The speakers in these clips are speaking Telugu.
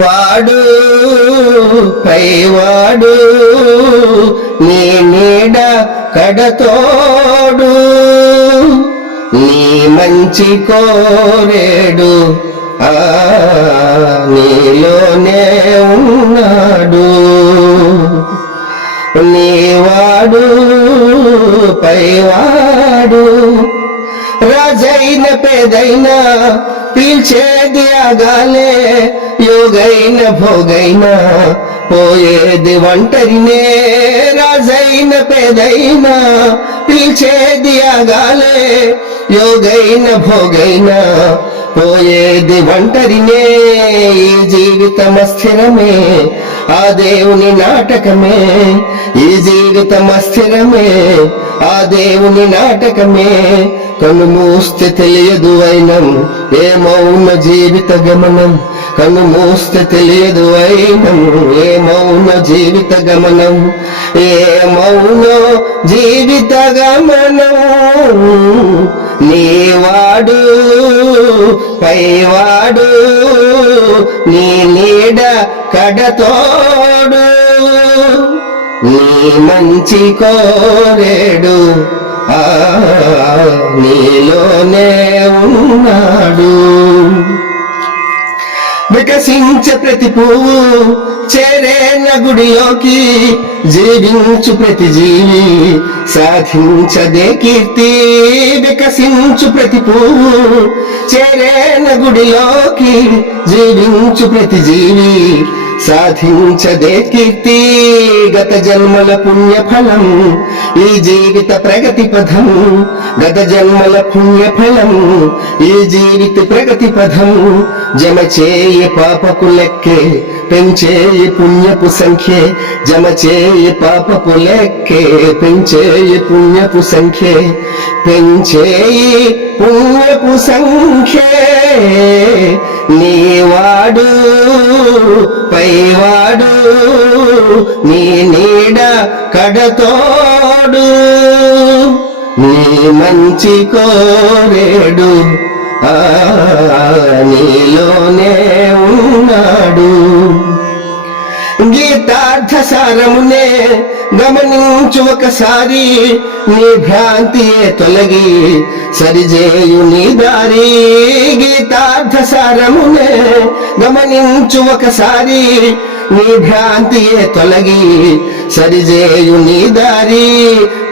వాడు పైవాడు నీ నీడ కడతోడు నీ మంచి కోరేడు ఆ నీలోనే ఉన్నాడు. నీవాడు పైవాడు రాజైన పేదైన పీల్చేది అగాలే యోగైన భోగైన పోయేది ఒంటరినే రాజైన పేదైన పిలిచేది ఆగాలే యోగైన భోగైన పోయేది ఒంటరినే ఈ జీవితం అస్థిరమే ఆ దేవుని నాటకమే. ఈ జీవితం అస్థిరమే ఆ దేవుని నాటకమే. కను మూస్తే తెలియదు అయినం ఏమౌన జీవిత గమనం. కను మూస్తే తెలియదు అయినం. ఏ మౌన జీవిత గమనం? ఏ మౌన జీవిత గమనం? నీవాడు పైవాడు నీ నీడ కడతోడు. నీ మంచి కోరేడు ఆ నీలోనే ఉన్నాడు. వికసించే ప్రతి పువ్వు చేరేన గుడిలోకి జీవించు ప్రతి జీవి సాధించదే కీర్తి. వికసించు ప్రతి పువ్వు చేరేన గుడిలోకి జీవించు ప్రతి జీవి సాధించదే కీర్తి గత జన్మల పుణ్య ఫలం ఈ జీవిత ప్రగతి పథం గత జన్మల పుణ్య ఫలం ఈ జీవిత ప్రగతి పథం జమ చేయ పాపకు లెక్కే పెంచేయి పుణ్యపు సంఖ్యే జమ చేయి పాపపు లెక్కే. పెంచేయి పుణ్యపు సంఖ్యే పెంచేయి పుణ్యపు సంఖ్యే. నీవాడు పైవాడు నీ నీడ కడతోడు. నీ మంచి కోరేడు నీలోనే ఉన్నాడు. సారమునే గమనించు ఒకసారి నీ భ్రాంతియే తొలగి సరిజేయు నీ దారి. గీతార్థ సారమునే గమనించు ఒకసారి నీ భ్రాంతియే తొలగి సరిజేయు నీ దారి.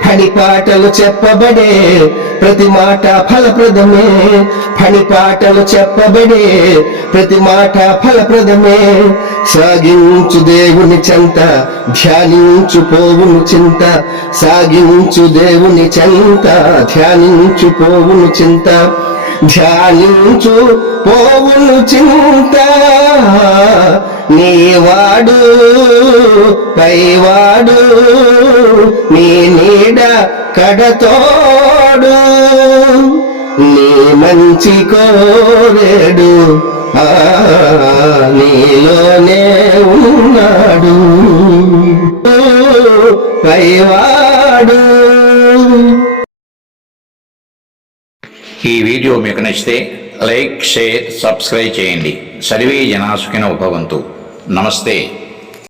ఫణిపాటలు చెప్పబడే ప్రతి మాట ఫలప్రదమే. ఫణిపాటలు చెప్పబడే ప్రతి మాట ఫలప్రదమే. సాగించు దేవుని చెంత ధ్యానించు పోవును చింత. సాగించు దేవుని చెంత ధ్యానించు పోవును చింత. ధ్యానించు పోవును చింత. నీవాడు పైవాడు. తోడు నీ మంచి కోరేడు నీలోనే ఉన్నాడు. పైవాడు ఈ వీడియో మీకు నచ్చితే లైక్ షేర్ సబ్స్క్రైబ్ చేయండి. సర్వే జనాసుకిన ఉపవంతు నమస్తే.